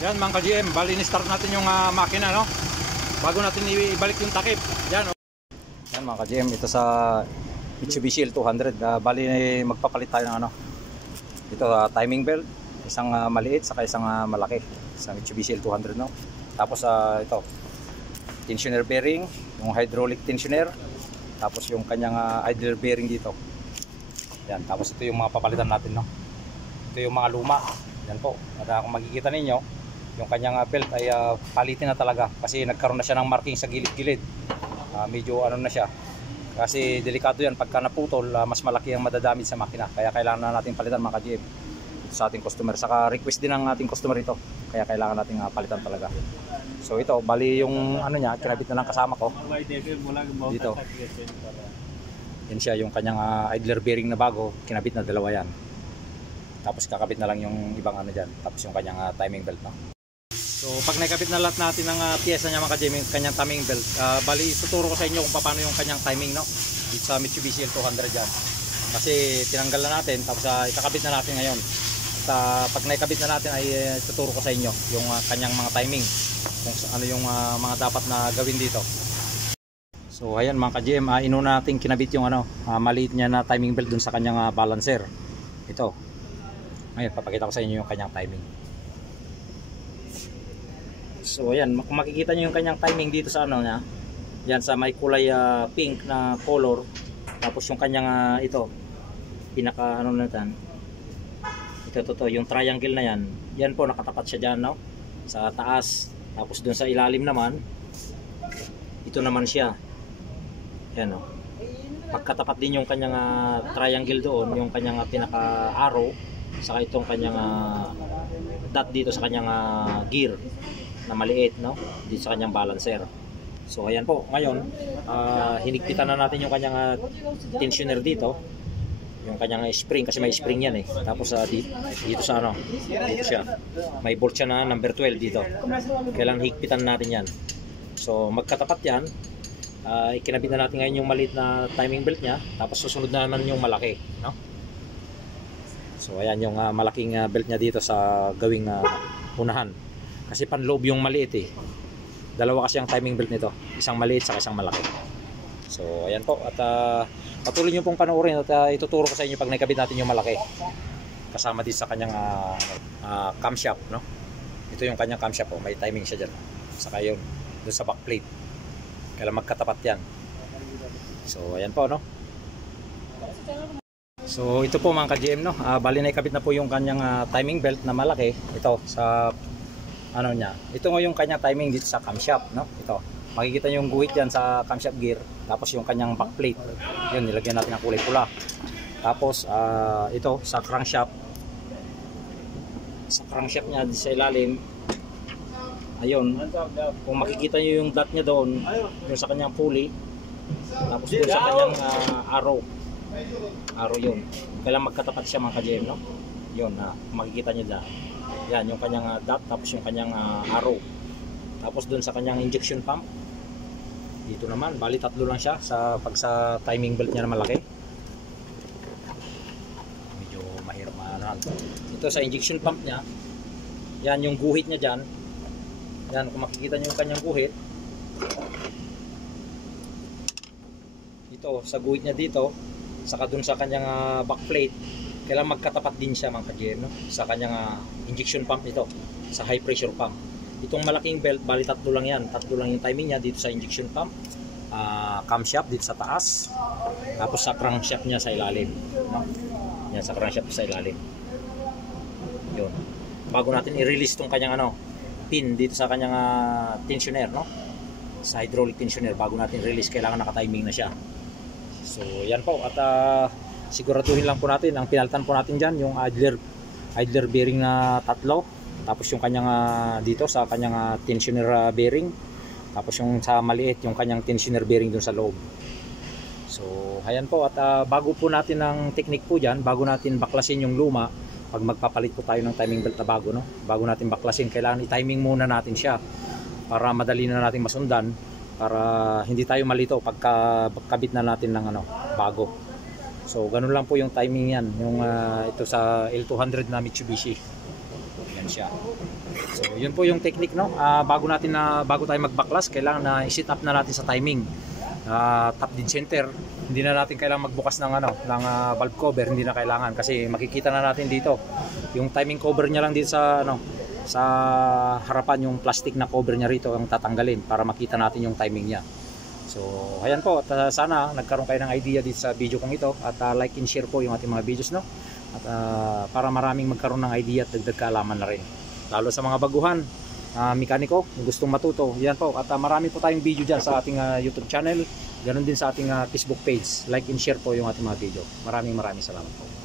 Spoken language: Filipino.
Yan mga ka-GM, bali ni-start natin yung makina, no? Bago natin ibalik yung takip. Yan, oh. Yan mga ka-GM, ito sa Mitsubishi L200. Bali magpapalit tayo ng ano. Ito timing belt, isang maliit saka isang malaki sa Mitsubishi L200, no? Tapos ito tensioner bearing, yung hydraulic tensioner, tapos yung kanyang idler bearing dito. Yan, tapos ito yung mga papalitan natin, no? Ito yung mga luma. Yan po. At kung makikita ninyo, yung kanyang belt ay palitin na talaga kasi nagkaroon na siya ng marking sa gilid-gilid. Medyo ano na siya. Kasi delikado yan pagka naputol, mas malaki ang madadamage sa makina. Kaya kailangan na natin palitan mga ka-GM sa ating customer. Saka request din ng ating customer ito. Kaya kailangan natin palitan talaga. So ito, bali yung ano niya, kinabit na lang kasama ko. Dito. Yan siya, yung kanyang idler bearing na bago, kinabit na dalawa yan. Tapos kakabit na lang yung ibang ano dyan. Tapos yung kanyang timing belt, no? So pag nakabit na lahat natin ng piyesa niya mga ka-GM, yung kanyang timing belt, bali tuturo ko sa inyo kung paano yung kanyang timing, no? Dito sa Mitsubishi L200 dyan. Kasi tinanggal na natin, tapos ikakabit na natin ngayon. At pag nakabit na natin ay tuturo ko sa inyo yung kanyang mga timing, kung ano yung mga dapat na gawin dito. So ayan mga ka-GM, inuna natin kinabit yung ano, maliit niya na timing belt dun sa kanyang balancer. Ito. Ngayon papakita ko sa inyo yung kanyang timing. So ayan, kung makikita nyo yung kanyang timing dito sa ano niya, yan sa may kulay pink na color. Tapos yung kanyang ito, pinaka ano natin, ito yung triangle na yan. Yan po nakatapat siya dyan, no? Sa taas. Tapos dun sa ilalim naman, ito naman siya. Yan, no? Pagkatapat din yung kanyang triangle doon, yung kanyang pinaka arrow, saka itong kanyang dot dito sa kanyang gear na maliit, no? Dito sa kanyang balancer. So ayan po, ngayon hinigpitan na natin yung kanyang tensioner dito, yung kanyang spring, kasi may spring yan eh. Tapos dito sa ano, dito siya, may bolt siya na number 12 dito. Kailangan higpitan natin yan. So magkatapat yan. Ikinabit na natin ngayon yung maliit na timing belt nya, tapos susunod na naman yung malaki, no? So ayan yung malaking belt nya dito sa gawing unahan. Kasi panloob yung maliit eh. Dalawa kasi ang timing belt nito. Isang maliit sa isang malaki. So ayan po. At patuloy nyo pong panoorin at ituturo ko sa inyo pag nakabit natin yung malaki. Kasama din sa kanyang camshaft, no? Ito yung kanyang camshaft. May timing siya dyan. Saka yun. Doon sa backplate. Kailangan magkatapat yan. So ayan po, no? So ito po mga ka-GM, no? Bali na ikabit na po yung kanyang timing belt na malaki. Ito sa ano niya. Ito yung kanyang timing dito sa camshaft, no? Ito. Makikita niyo yung guhit diyan sa camshaft gear, tapos yung kanyang backplate. Yun, nilagyan natin ng kulay pula. Tapos ito sa crankshaft. Sa crankshaft niya sa ilalim. Ayun. Kung makikita niyo yung dot niya doon, yung sa kanyang pulley. Tapos doon sa kanyang arrow. Arrow yun. Kailangan magkatapat siya mga ka-GM, no? Yun, makikita niyo dyan. Yan, yung kanyang dot, tapos yung kanyang arrow. Tapos dun sa kanyang injection pump. Dito naman, bali tatlo lang siya pag sa timing belt niya na malaki. Medyo mahirap maanahan. Ito sa injection pump niya. Yan yung guhit niya dyan. Yan, kung makikita niyo yung kanyang guhit. Ito, sa guhit niya dito. Saka dun sa kanyang backplate. Kailangan magkatapat din siya mga ka-GM, no? Sa kanyang injection pump ito, sa high pressure pump. Itong malaking belt, bali tatlo lang yan. Tatlo lang yung timing niya dito sa injection pump, camshaft dito sa taas, tapos sa crankshaft niya sa ilalim, no? Yan, sa crankshaft sa ilalim. Yun. Bago natin i-release itong kanyang pin dito sa kanyang tensioner, no? Sa hydraulic tensioner, bago natin release, kailangan naka-timing na siya. So yan po. At siguraduhin lang po natin, ang pinalitan po natin dyan yung idler bearing na tatlo, tapos yung kanyang dito sa kanyang tensioner bearing, tapos yung sa maliit yung kanyang tensioner bearing dun sa loob. So ayan po. At bago po natin ang technique po dyan, bago natin baklasin yung luma, pag magpapalit po tayo ng timing belt na bago, no? Bago natin baklasin, kailangan i-timing muna natin siya para madali na natin masundan, para hindi tayo malito pagka kabit na natin ng bago. So ganun lang po yung timing yan, yung ito sa L200 na Mitsubishi. Yan siya. So yun po yung technique, no. Bago tayo magbaklas, kailangan na i-set up na natin sa timing. Top dead center, hindi na natin kailangan magbukas ng valve cover, hindi na kailangan kasi makikita na natin dito yung timing cover niya lang dito sa harapan, yung plastic na cover niya rito ang tatanggalin para makita natin yung timing niya. So ayan po, at sana nagkaroon kayo ng idea dito sa video kong ito, at like and share po yung ating mga videos, no, at para maraming magkaroon ng idea at dagdag kaalaman na rin, lalo sa mga baguhan mekaniko gustong matuto. Yan po, at marami po tayong video dyan sa ating YouTube channel, ganoon din sa ating Facebook page. Like and share po yung ating mga video. Maraming salamat po.